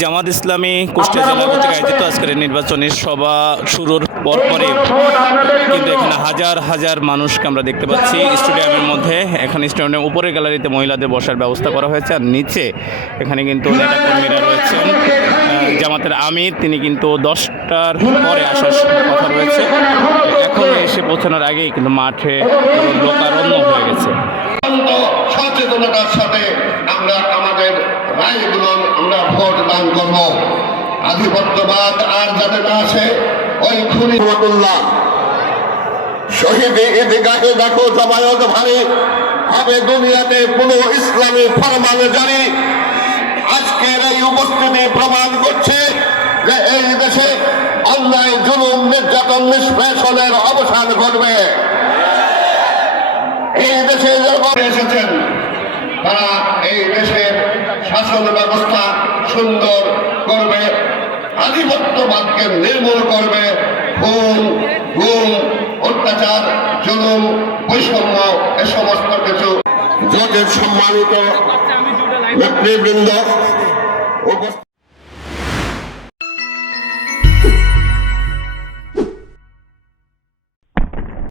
জামাত ইসলামী কুষ্টিয়া জেলা কর্তৃক আয়োজিত আজকের নির্বাচনী সভা শুরুর পরপরই কিন্তু এখানে হাজার হাজার মানুষকে আমরা দেখতে পাচ্ছি স্টেডিয়ামের মধ্যে। এখানে স্টেডিয়ামের উপরের গ্যালারিতে মহিলাদের বসার ব্যবস্থা করা হয়েছে, আর নিচে এখানে কিন্তু নেতাকর্মীরা রয়েছেন। জামাতের আমির তিনি কিন্তু 10টার পরে আসার কথা রয়েছে, এখন এসে পৌঁছানোর আগেই কিন্তু মাঠে লোকারণ্য হয়ে গেছে। সচেতনতার সাথে আমরা আমাদের রায়গুলো আমরা ভোট দান করব। আধিপত্যবাদ আর যাতে না আসে, ওই খুনি শহীদ ঈদগাহে দেখো জমায়েত ভারী হবে দুনিয়াতে পুরো ইসলামী ফরমান জারি। আজকের এই উপস্থিতি প্রমাণ করছে যে এই দেশে অন্যায় জুলুম নির্যাতন নিষ্পেষণের অবসান ঘটবে। এই দেশে যারা এসেছেন তারা এই দেশের শাসন ব্যবস্থা সুন্দর করবে, আধিপত্যবাদকে নির্মূল করবে, খুন গুম অত্যাচার জুলুম বৈষম্য এ সমস্ত কিছু। জোটের সম্মানিত নেতৃবৃন্দ